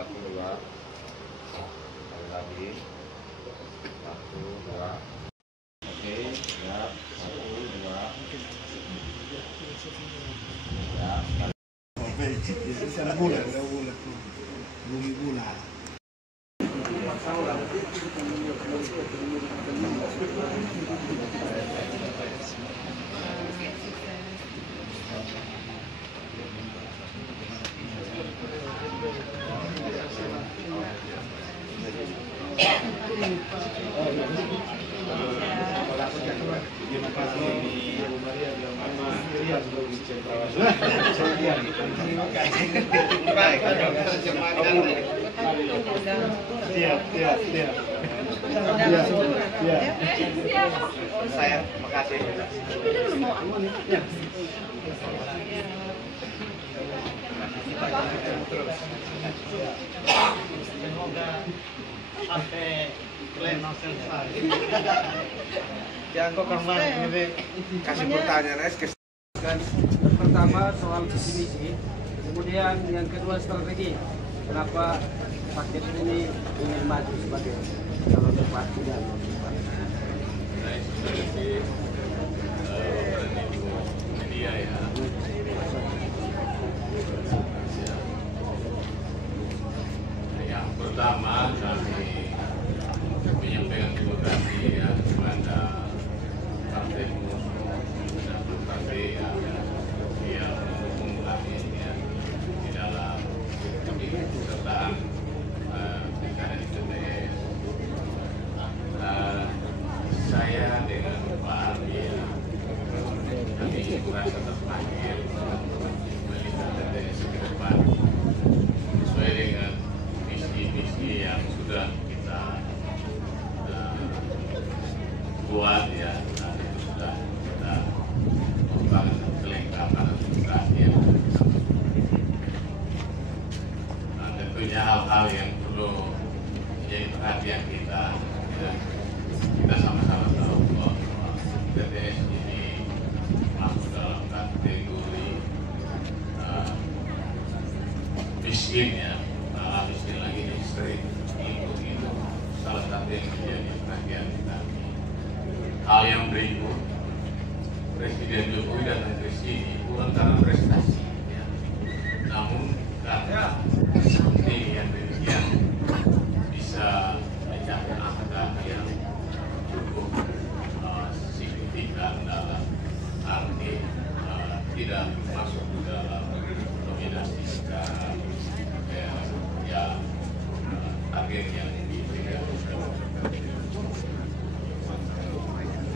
Satu, dua. Sekali lagi. Satu, dua. Oke, ya. Satu, dua. Ya, Ada bulan tuh. Bumi bulan. Terima kasih Bu Maria bilang Mama Maria sudah siap. Saya makasih. Sampai pleno selesai. Jangan kok kasih pertanyaan Pertama soal visi misi, kemudian yang kedua strategi. Kenapa paket ini ingin maju sebagai calon bupati dan media ya. Yang pertama kami menyampaikan terima kasih ya kepada partai pengusung dan partai yang mendukung kami ya di dalam keikutsertaan pilkada di TTS. Saya dengan Pak Amir kami merasa terpanggil melihat TTS ke depan sesuai dengan misi-misi yang sudah kita buat ya, dan itu sudah kita membangun kelengkapan administrasi yang kita nah, tentunya hal-hal yang perlu menjadi perhatian kita ya. Kita sama-sama tahu bahwa TTS ini masuk dalam kategori miskin ya, malah miskin lagi ekstrim. Itu salah satu yang menjadi perhatian kita. Hal yang berikut, Presiden Jokowi datang ke sini bukan karena prestasi, ya. Namun karena seperti yang demikian bisa mencapai angka yang cukup signifikan dalam arti tidak masuk ke dalam dominasi secara target yang diberikan.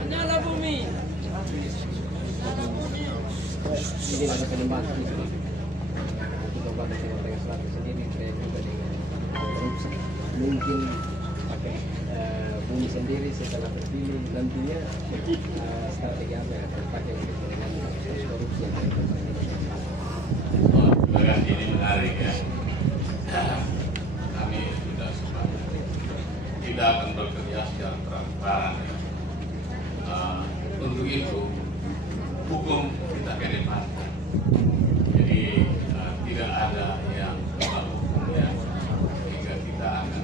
Nyala bumi. ini ada penyembatan di sini. Di Kabupaten Timur Tengah Selatan sendiri saya juga dengan korupsi. Mungkin pakai bumi sendiri setelah terpilih nantinya strategi apa yang akan dipakai untuk menangani kasus korupsi yang ada di Bagas ini menarik ya. Kami sudah sepakat tidak akan bekerja secara transparan ya. Untuk itu hukum kita kedepankan. Jadi tidak ada yang soal hukumnya, sehingga kita akan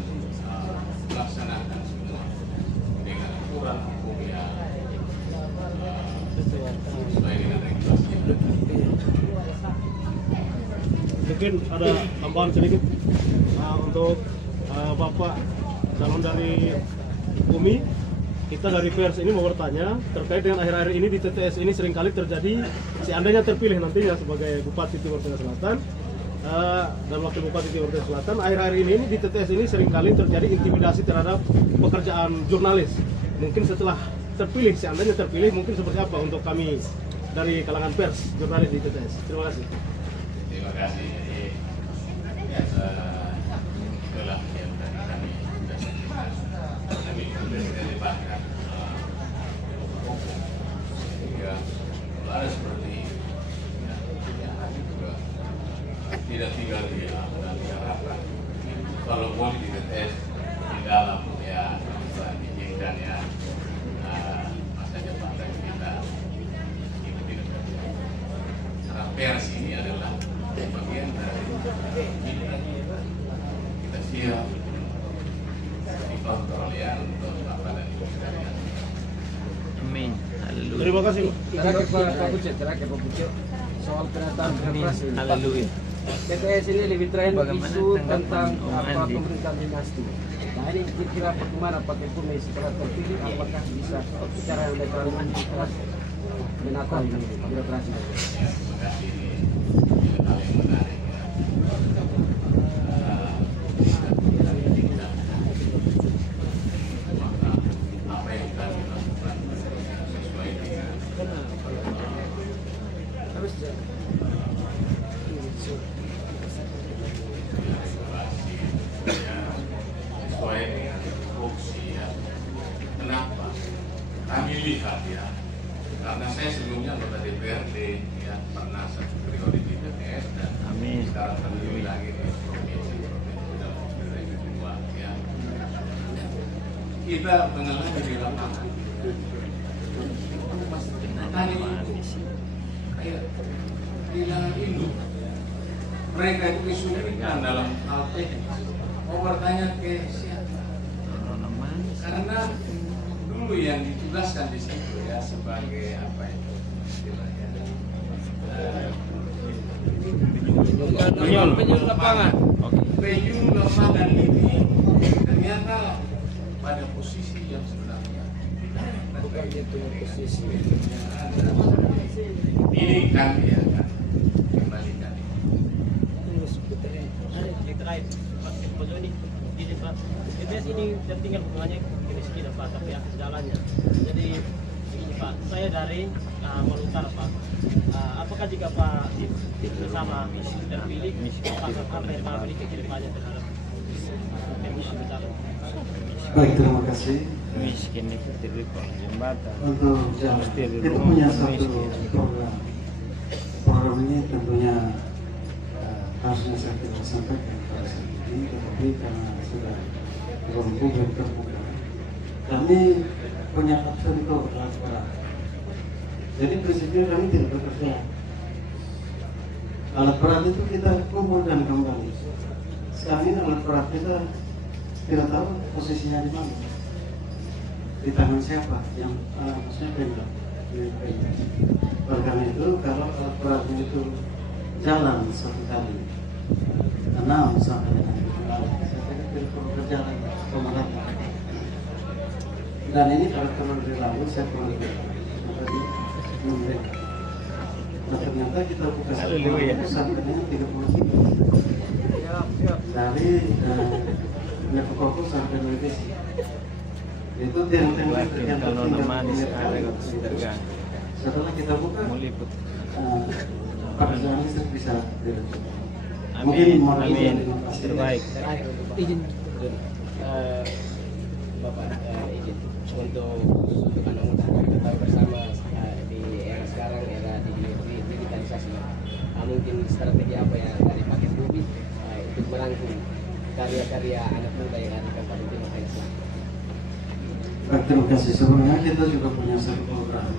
melaksanakan semua dengan aturan hukum yang sesuai dengan regulasi yang ada. Mungkin ada tambahan sedikit untuk Bapak calon dari Bumi. Kita dari pers ini mau bertanya terkait dengan akhir-akhir ini di TTS ini seringkali terjadi, seandainya terpilih nantinya sebagai Bupati Timur Tengah Selatan dan Wakil Bupati Timur Tengah Selatan, akhir-akhir ini di TTS ini seringkali terjadi intimidasi terhadap pekerjaan jurnalis. Mungkin setelah terpilih, seandainya terpilih, mungkin seperti apa untuk kami dari kalangan pers jurnalis di TTS? Terima kasih. Terima kasih. Jadi itulah yang tadi kami sudah sampaikan. Kami sudah melibatkan hukum sehingga kalau ada seperti kami juga tidak tinggal di Jakarta. Kalau boleh di TTS di dalam ya diizinkan ya masa jabatan kita itu tidak terjadi. Karena pers ini adalah bagian dari mitra kita kita siap dikontrol ya untuk Bapak dan Ibu sekalian. Amin. Haleluya. Terima kasih. Terakhir Pak Pucet, soal penataan birokrasi ini. Haleluya. TTS ini lebih terakhir Bagaimana isu tanggapan tentang Om apa Andi? pemerintahan dinasti. Nah ini kira-kira bagaimana Pakai Bumi setelah terpilih, apakah bisa secara yang netral menata ini birokrasi? Terima kasih, ini hal yang menarik ya. Maka apa yang kita lakukan sesuai dengan sesuai dengan fungsi ya. Kenapa? Kami lihat ya, karena saya sebelumnya anggota DPRD ya, pernah satu periode di DPR dan Amin. sekarang terpilih lagi di provinsi dalam periode kedua ya. Kita mengalami di lapangan. Tadi kayak kehilangan induk. Mereka itu kesulitan dalam hal teknis. Mau bertanya ke siapa? Karena dulu yang ditugaskan di situ ya sebagai apa itu istilahnya Penyul lapangan. penyuluh lapangan ini ternyata pada posisi yang sebenarnya Bukan itu posisi. ini kan ya kan kembalikan Terakhir, Pak Joni, ini Pak, DPS ini tertinggal hubungannya kemiskinan Pak, tapi akses jalannya. Jadi begini Pak, saya dari Maluku Utara Pak. Apakah jika Pak bersama terpilih, apakah apa yang Pak berikan ke depannya terhadap kemiskinan jalan? Baik, terima kasih. Miskin itu terdiri dari jembatan. Untuk jalan, kita punya satu program ini tentunya harusnya saya tidak sampaikan pada saat ini, tetapi karena sudah berhubung terbuka, kami punya akses itu alat berat. Jadi prinsipnya kami tidak bekerja. Alat berat itu kita kumpulkan kembali. Sekarang ini alat berat kita tidak tahu posisinya di mana, di tangan siapa yang maksudnya pegang. Oleh karena itu kalau alat beratnya itu jalan satu kali 6 sampai dengan 7 saya pikir tidak perlu berjalan pemerintah. Dan ini kalau terlalu lalu saya perlu tadi memberikan. Nah ternyata kita buka sampai dengan 30 kilo dari Nepokoko sampai Nuevesi. Itu tiang-tiang Kalau manis ada terganggu. setelah kita buka Meliput. pekerjaan listrik bisa dilakukan. Amin. Amin. Terbaik. Izin Bapak izin untuk kita tahu bersama di era sekarang era digitalisasi. Mungkin strategi apa yang dari Pakai Bumi untuk merangkum karya-karya anak muda yang ada di Kabupaten Timur Tengah. Baik, terima kasih. Sebenarnya kita juga punya satu program.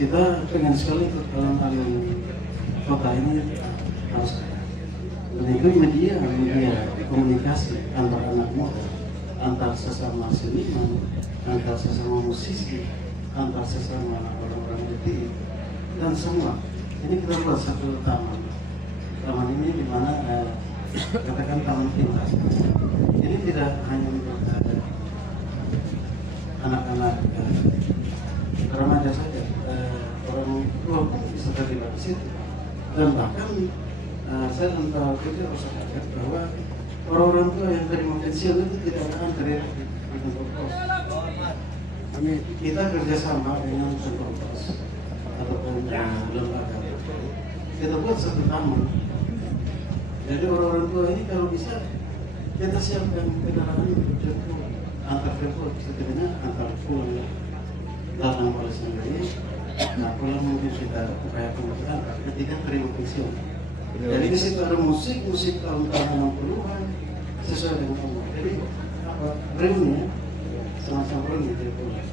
Kita pengen sekali ikut alun-alun kota ini harus ada. Dan itu media komunikasi antar anak muda, antar sesama seniman, antar sesama musisi, antar sesama orang-orang IT, dan semua. Ini kita buat satu taman. Taman ini di mana katakan taman pintas. Ini tidak hanya untuk anak-anak remaja saja, orang tua pun bisa terlibat di situ. Dan bahkan saya tentang itu harus sadar bahwa orang-orang tua yang terima pensiun itu tidak ada antri di kantor pos. Kita kerjasama dengan kantor pos ataupun lembaga. Kita buat satu taman. Jadi orang-orang tua ini kalau bisa kita siapkan kendaraan untuk jemput antar jemput, setidaknya antar pulang datang oleh sendiri. Nah, pulang mungkin kita upaya kemudian ketika terima pensiun. Jadi di situ ada musik tahun-tahun 60-an sesuai dengan umur. Jadi apa reuni sama-sama reuni dia pulang.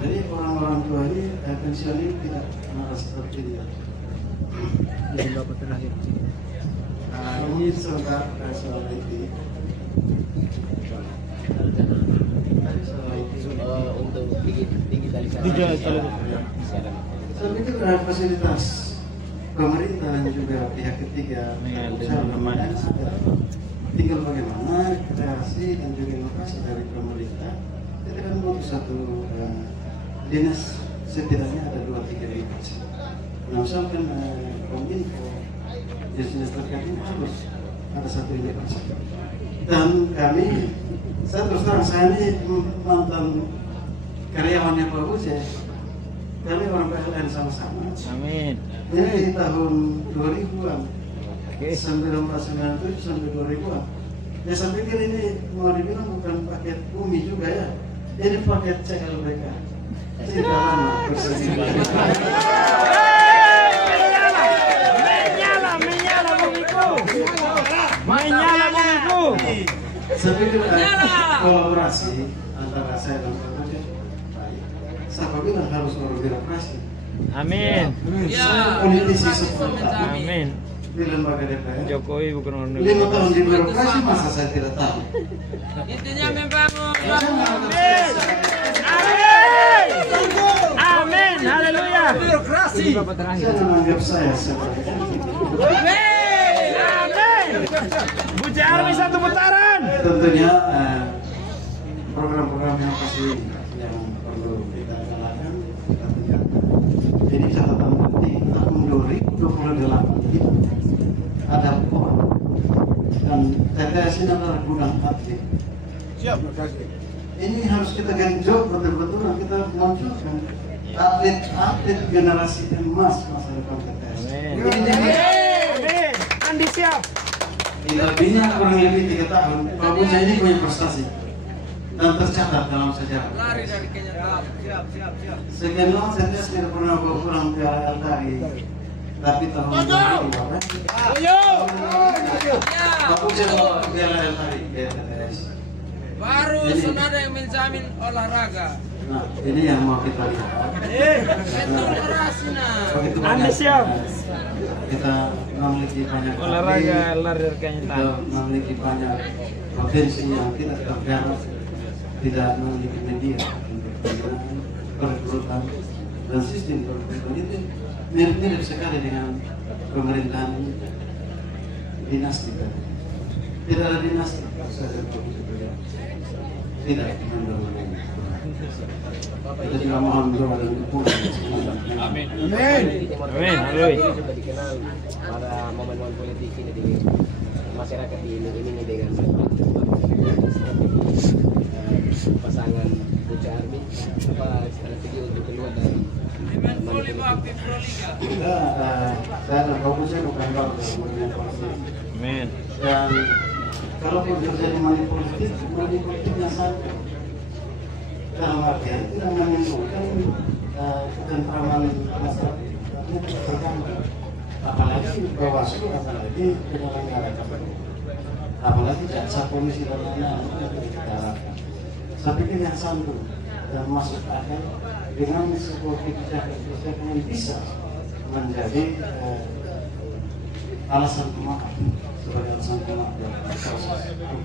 Jadi orang-orang tua ini pensiun ini tidak merasa seperti dia. Jadi Bapak terakhir Ini sebentar soal itu. Untuk digitalisasi. Saya pikir fasilitas pemerintah dan juga pihak ketiga tinggal bagaimana kreasi dan juga inovasi dari pemerintah. Kita kan butuh satu dinas, setidaknya ada 2-3 dinas. Nah, misalkan Kominfo, dinas terkait ini harus ada satu inovasi. Dan kami, saya terus terang, saya ini mantan karyawannya Pak Buce. Kami orang PLN sama-sama. Amin. Ini di tahun 2000-an. 1997 sampai 2000-an. Ya saya pikir ini mau dibilang bukan paket bumi juga ya. Ini paket CLBK. Menyala bumiku. Menyala bumiku. Saya pikir kolaborasi antara saya dan Pak Buce baik. Saya bilang harus orang birokrasi. Amin. Saya politisi seperti Amin. di lembaga DPR. Jokowi bukan orang 5 tahun di birokrasi masa saya tidak tahu. Intinya membangun. Amin. Amin. Haleluya. Ini Bapak terakhir. Saya menganggap saya sebagai Amin. Buce Army satu putaran. tentunya program-program yang pasti yang perlu kita jalankan kita tingkatkan. Ini catatan penting tahun 2028 kita ada PON dan TTS ini adalah gudang atlet. Siap. Ini harus kita genjot betul-betul dan kita munculkan atlet generasi emas masa depan TTS. Amin. Amin. Andi siap. Lebihnya kurang lebih 3 tahun, Pak Buce ini punya prestasi dan tercatat dalam sejarah. Lari dari kenyataan. Sekian lama saya tidak pernah bawa pulang Piala Altari, tapi tahun 2000 Pak Buce bawa Piala Altari ke TTS. Baru senada yang menjamin olahraga. Nah, ini yang mau kita lihat. Betul kerasnya. Begitu Anda banyak, siap. kita memiliki banyak Olahraga atlet, lari dari kita kenyataan. memiliki banyak potensi yang tidak tergarap, tidak memiliki media untuk pembinaan, perekrutan dan sistem perekrutan itu mirip-mirip sekali dengan pemerintahan dinasti. Tidak ada dinasti, tidak. Kita juga mohon doa dan dukungan. Amin. Amin. Haleluya. Sudah dikenal pada momen-momen politik ini di masyarakat diiming-imingi dengan pasangan Buce Army. Apa strategi untuk keluar dari Aktif Proliga. Saya dan Pak Buce bukan baru dalam dunia politik. Amin. Dan kalaupun terjadi politik yang santai dalam artian tidak menimbulkan ketentraman masyarakat berkembang, apalagi Bawaslu, apalagi penyelenggara KPU, apalagi jaksa polisi dan lain-lain yang kita harapkan. Saya pikir yang santun dan masuk akal dengan sebuah kebijakan yang bisa menjadi alasan pemaaf sebagai alasan pemaaf dalam proses hukum.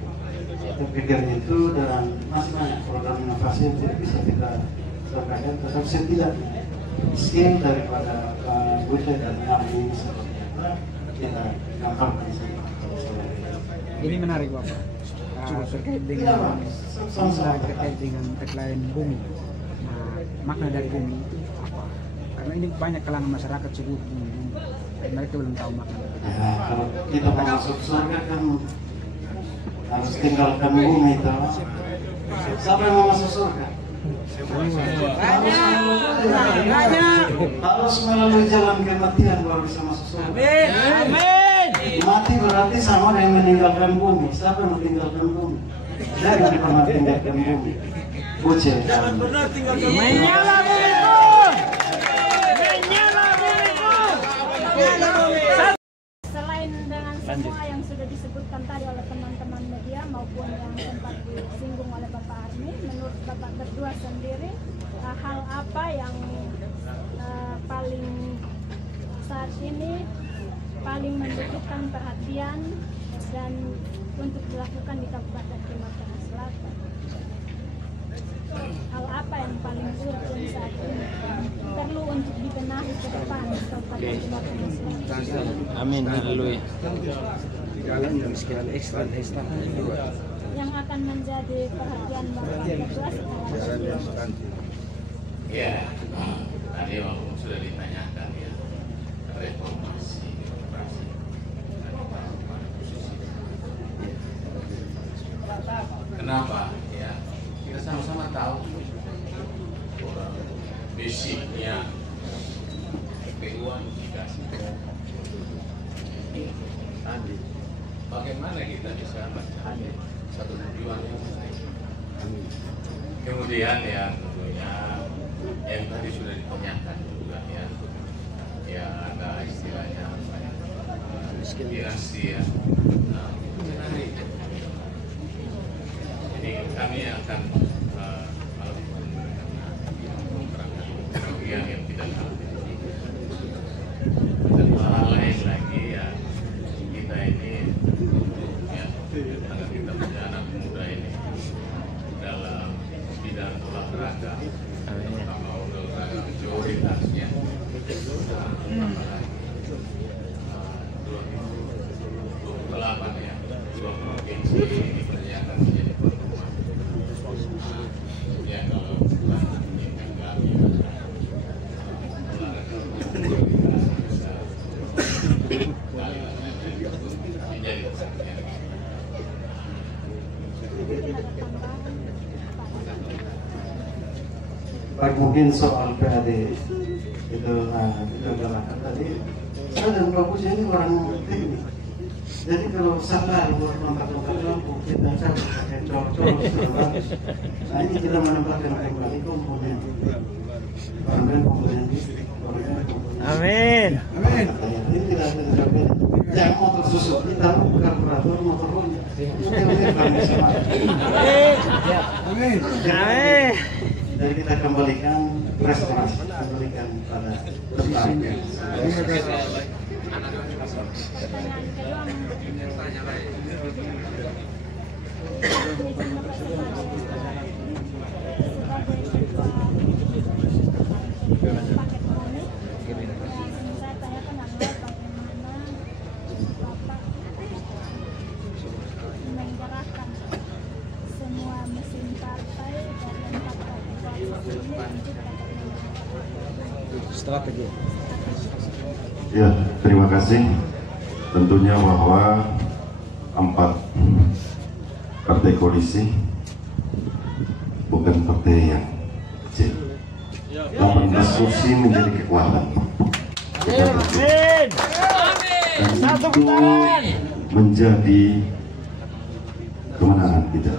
Saya pikir itu dan masih banyak program inovasi yang tidak bisa kita sampaikan, tetapi setidaknya skill daripada Pak Buce dan kami seperti apa kita gambarkan saja. Ini menarik Bapak. Terkait dengan tagline bumi. Nah, makna dari bumi itu apa? Karena ini banyak kalangan masyarakat sebut bumi. Mereka belum tahu makna. Ya, kalau kita mau masuk surga kan harus tinggalkan bumi itu. Siapa yang mau masuk surga? Harus melalui jalan kematian baru bisa masuk surga. Amin. Mati berarti sama dengan meninggalkan bumi. Siapa yang meninggalkan bumi? Jangan pernah tinggalkan bumi. Buce. Menyala bumiku. Menyala bumiku. Selain dengan semua yang sudah disebutkan tadi oleh teman-teman media maupun yang sempat disinggung oleh Bapak Army, menurut Bapak berdua sendiri hal apa yang paling saat ini paling paling membutuhkan perhatian dan untuk dilakukan di Kabupaten Timur Tengah Selatan. Hal apa yang paling urgent saat ini perlu untuk dibenahi ke depan Kabupaten Timur Tengah Selatan? Amin, haleluya. Yang akan menjadi perhatian Bapak berdua sekarang. Ya, tadi walaupun sudah ditanyakan ya, reformasi birokrasi. Kenapa? Ya, kita sama-sama tahu basicnya keuangan Andi. Bagaimana kita bisa mencapai satu tujuan yang baik? Kemudian ya tentunya yang tadi sudah ditanyakan juga ya ada istilahnya apa ya, aspirasi ya. Jadi kami akan melakukan kerugian yang tidak kalah. Dan hal lain lagi ya, kita ini ya, karena kita punya anak muda ini dalam bidang olahraga, terutama olahraga prioritasnya apalagi 2028 ya, 2 provinsi ini akan menjadi pertemuan. Ya kalau bukan menginginkan kami olahraga bisa menjadi kesaktian. Baik, mungkin soal PAD itu kita galakan tadi. Saya dan Pak Bus ini orang teknik. Jadi kalau salah buat lompat-lompat lampu kita cari pakai cor-cor segala. Nah ini kita menempatkan kembali komponen. Barangkali komponen listrik, barangkali komponen. Amin. Amin. Ini tidak ada terjadi. Jangan motor susu kita karburator motor Honda. Amin. Amin. Dan kita kembalikan restorasi, kembalikan pada tempatnya. Pertanyaan kedua sebagai paket komik, saya tanyakan adalah bagaimana Bapak menggerakkan semua mesin partai dari 4 partai koalisi ini untuk dapat Strategi. Ya, terima kasih. Tentunya bahwa 4 partai koalisi bukan partai yang kecil. 18 kursi menjadi kekuatan. Amin. Dan itu menjadi kemenangan kita.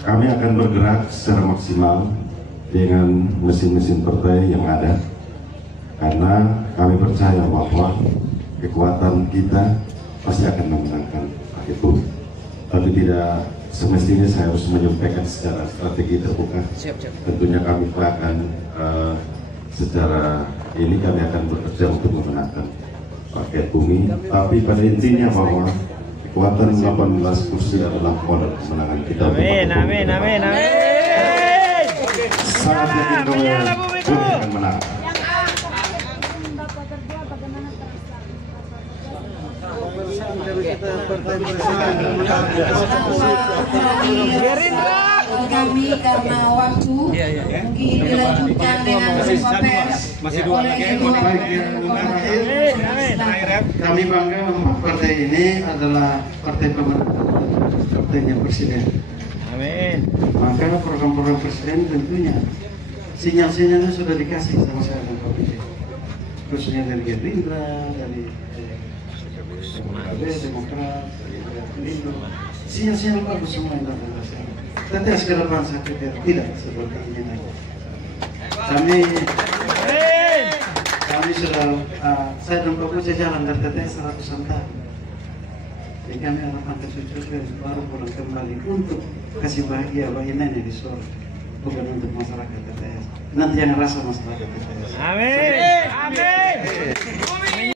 Kami akan bergerak secara maksimal dengan mesin-mesin partai yang ada, karena kami percaya bahwa kekuatan kita pasti akan memenangkan paket bumi. Tapi tidak semestinya saya harus menyampaikan secara strategi terbuka. Tentunya kami akan secara ini kami akan bekerja untuk memenangkan paket bumi. Tapi pada intinya bahwa kekuatan 18 kursi adalah modal kemenangan kita. Amin, amin, amin, amin. Sangat yakin bahwa bumi akan menang. Bapak berdua bagaimana kami karena waktu mungkin dilanjutkan dengan jumpa pers oleh Kami bangga partai ini adalah partai pemerintah, partainya presiden. Amin. Maka program-program presiden tentunya sinyal-sinyalnya sudah dikasih sama saya dan Pak Budi, khususnya dari Gerindra, dari PKB, Demokrat, dari Perindo. Sinyal-sinyal bagus semua yang terkasih. Tetes ke depan saya pikir tidak seperti ini lagi. Kami sudah, saya dan Pak Budi jalan dari TTS 100 tahun. Jadi kami harapan ke cucu baru pulang kembali untuk kasih bahagia bagi nenek di Solo, bukan untuk masyarakat TTS. Nanti yang rasa masyarakat TTS. Amin. Amin.